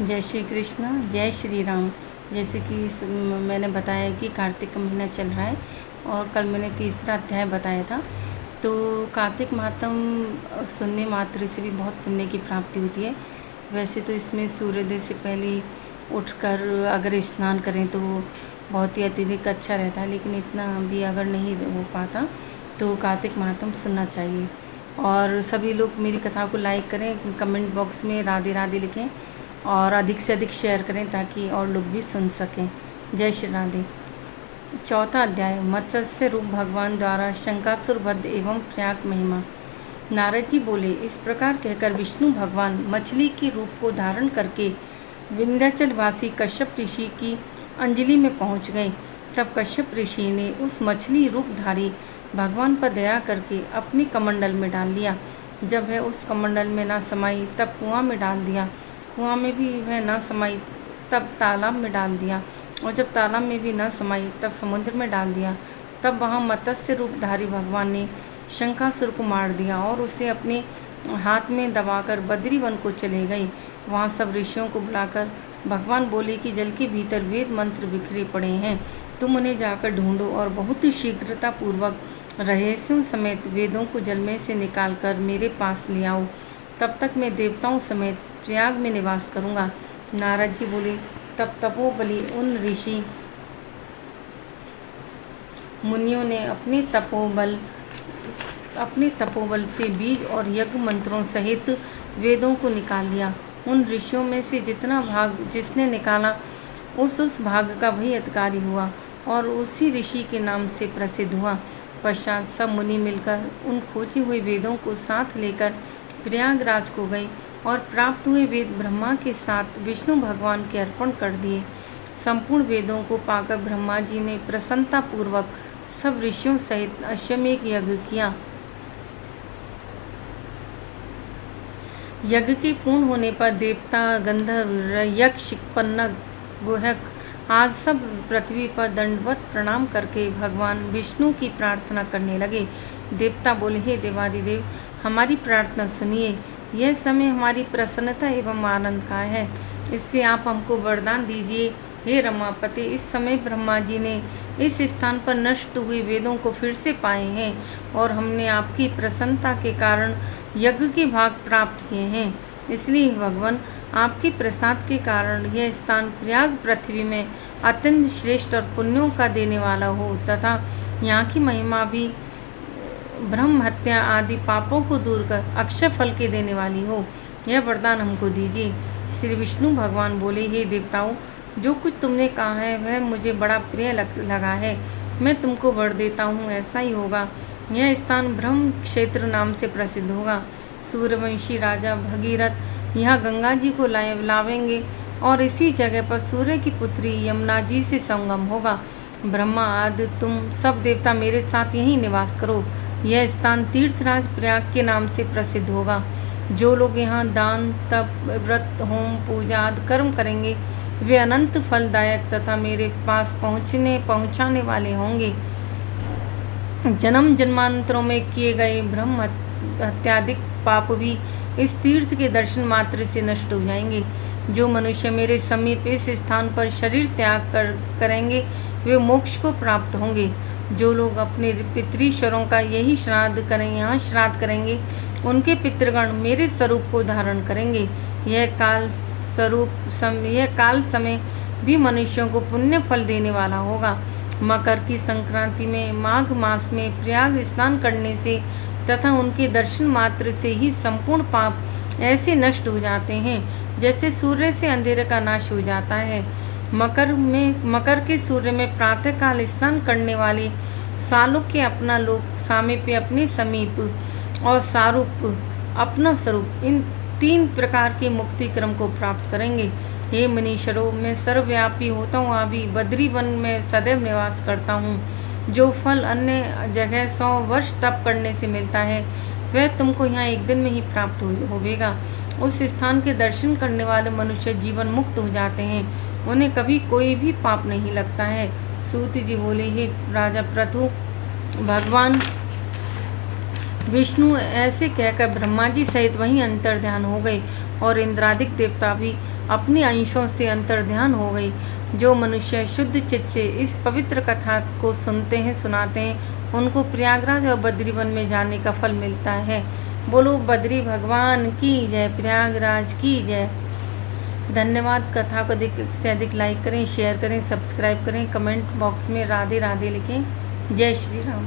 जय श्री कृष्ण, जय श्री राम। जैसे कि मैंने बताया कि कार्तिक का महीना चल रहा है और कल मैंने तीसरा अध्याय बताया था। तो कार्तिक महात्म सुनने मात्र से भी बहुत पुण्य की प्राप्ति होती है। वैसे तो इसमें सूर्योदय से पहले उठकर अगर स्नान करें तो बहुत ही अत्यधिक अच्छा रहता है, लेकिन इतना भी अगर नहीं हो पाता तो कार्तिक महात्म सुनना चाहिए। और सभी लोग मेरी कथा को लाइक करें, कमेंट बॉक्स में राधे राधे लिखें और अधिक से अधिक शेयर करें ताकि और लोग भी सुन सकें। जय श्री राधे। चौथा अध्याय, मत्स्य रूप भगवान द्वारा शंकासुर वध एवं प्रयाग महिमा। नारद जी बोले, इस प्रकार कहकर विष्णु भगवान मछली के रूप को धारण करके विंध्याचल वासी कश्यप ऋषि की अंजलि में पहुंच गए। तब कश्यप ऋषि ने उस मछली रूपधारी भगवान पर दया करके अपनी कमंडल में डाल लिया। जब वह उस कमंडल में न समाई तब कुआं में डाल दिया, कुआं में भी वह न समाई तब तालाब में डाल दिया, और जब तालाब में भी न समाई तब समुद्र में डाल दिया। तब वहाँ मत्स्य रूपधारी भगवान ने शंकासुर को मार दिया और उसे अपने हाथ में दबाकर बद्री वन को चले गए। वहाँ सब ऋषियों को बुलाकर भगवान बोले कि जल के भीतर वेद मंत्र बिखरे पड़े हैं, तुम उन्हें जाकर ढूंढो और बहुत ही शीघ्रतापूर्वक रहस्यों समेत वेदों को जल में से निकाल कर मेरे पास ले आओ। तब तक मैं देवताओं समेत प्रयाग में निवास करूंगा। नारद जी बोले, तब तपोबली उन ऋषि मुनियों ने अपने तपोबल से बीज और यज्ञ मंत्रों सहित वेदों को निकाल लिया। उन ऋषियों में से जितना भाग जिसने निकाला उस भाग का वही अधिकारी हुआ और उसी ऋषि के नाम से प्रसिद्ध हुआ। पश्चात सब मुनि मिलकर उन खोजी हुए वेदों को साथ लेकर प्रयागराज को गए और प्राप्त हुए वेद ब्रह्मा के साथ विष्णु भगवान के अर्पण कर दिए। संपूर्ण वेदों को पाकर ब्रह्मा जी ने प्रसन्नतापूर्वक सब ऋषियों सहित अश्वमेध यज्ञ किया। यज्ञ के पूर्ण होने पर देवता, गंधर्व, यक्ष, पन्नग, गुहक आज सब पृथ्वी पर दंडवत प्रणाम करके भगवान विष्णु की प्रार्थना करने लगे। देवता बोले, हे देवादिदेव, हमारी प्रार्थना सुनिए। यह समय हमारी प्रसन्नता एवं आनंद का है, इससे आप हमको वरदान दीजिए। हे रमापति, इस समय ब्रह्मा जी ने इस स्थान पर नष्ट हुए वेदों को फिर से पाए हैं और हमने आपकी प्रसन्नता के कारण यज्ञ के भाग प्राप्त किए हैं। इसलिए भगवान, आपके प्रसाद के कारण यह स्थान प्रयाग पृथ्वी में अत्यंत श्रेष्ठ और पुण्यों का देने वाला हो तथा यहाँ की महिमा भी ब्रह्म हत्या आदि पापों को दूर कर अक्षय फल के देने वाली हो। यह वरदान हमको दीजिए। श्री विष्णु भगवान बोले, हे देवताओं, जो कुछ तुमने कहा है वह मुझे बड़ा प्रिय लगा है। मैं तुमको वर देता हूँ, ऐसा ही होगा। यह स्थान ब्रह्म क्षेत्र नाम से प्रसिद्ध होगा। सूर्यवंशी राजा भगीरथ यहाँ गंगा जी को लावेंगे और इसी जगह पर सूर्य की पुत्री यमुना जी से संगम होगा। ब्रह्मा आदि तुम सब देवता मेरे साथ यहीं निवास करो। यह स्थान तीर्थराज प्रयाग के नाम से प्रसिद्ध होगा। जो लोग यहाँ दान, तप, व्रत, होम, पूजा आदि कर्म करेंगे वे अनंत फलदायक तथा मेरे पास पहुँचाने वाले होंगे। जन्म जन्मांतरों में किए गए ब्रह्म हत्यादिक पाप भी इस तीर्थ के दर्शन मात्र से नष्ट हो जाएंगे। जो मनुष्य मेरे समीप इस स्थान पर शरीर त्याग करेंगे वे मोक्ष को प्राप्त होंगे। जो लोग अपने पितृश्वरों का यहाँ श्राद्ध करेंगे उनके पितृगण मेरे स्वरूप को धारण करेंगे। यह काल समय भी मनुष्यों को पुण्य फल देने वाला होगा। मकर की संक्रांति में माघ मास में प्रयाग स्नान करने से तथा उनके दर्शन मात्र से ही संपूर्ण पाप ऐसे नष्ट हो जाते हैं जैसे सूर्य से अंधेरे का नाश हो जाता है। मकर के सूर्य में प्रातःकाल स्नान करने वाले सालों के अपना लोक, सामीप्य अपने समीप और सारूप अपना स्वरूप, इन तीन प्रकार के मुक्ति क्रम को प्राप्त करेंगे। हे मनीषरों, मैं सर्वव्यापी होता हूँ अभी बद्री वन में सदैव निवास करता हूँ। जो फल अन्य जगह 100 वर्ष तप करने से मिलता है वह तुमको यहाँ एक दिन में ही प्राप्त होवेगा। उस स्थान के दर्शन करने वाले मनुष्य जीवन मुक्त हो जाते हैं, उन्हें कभी कोई भी पाप नहीं लगता है। सूत जी बोले, हे राजा प्रथु, भगवान विष्णु ऐसे कहकर ब्रह्मा जी सहित वहीं अंतर ध्यान हो गए और इंद्रादिक देवता भी अपने अंशों से अंतर्ध्यान हो गई। जो मनुष्य शुद्ध चित्त से इस पवित्र कथा को सुनते हैं, सुनाते हैं, उनको प्रयागराज और बद्रीवन में जाने का फल मिलता है। बोलो बद्री भगवान की जय, प्रयागराज की जय। धन्यवाद। कथा को अधिक से अधिक लाइक करें, शेयर करें, सब्सक्राइब करें, कमेंट बॉक्स में राधे राधे लिखें। जय श्री राम।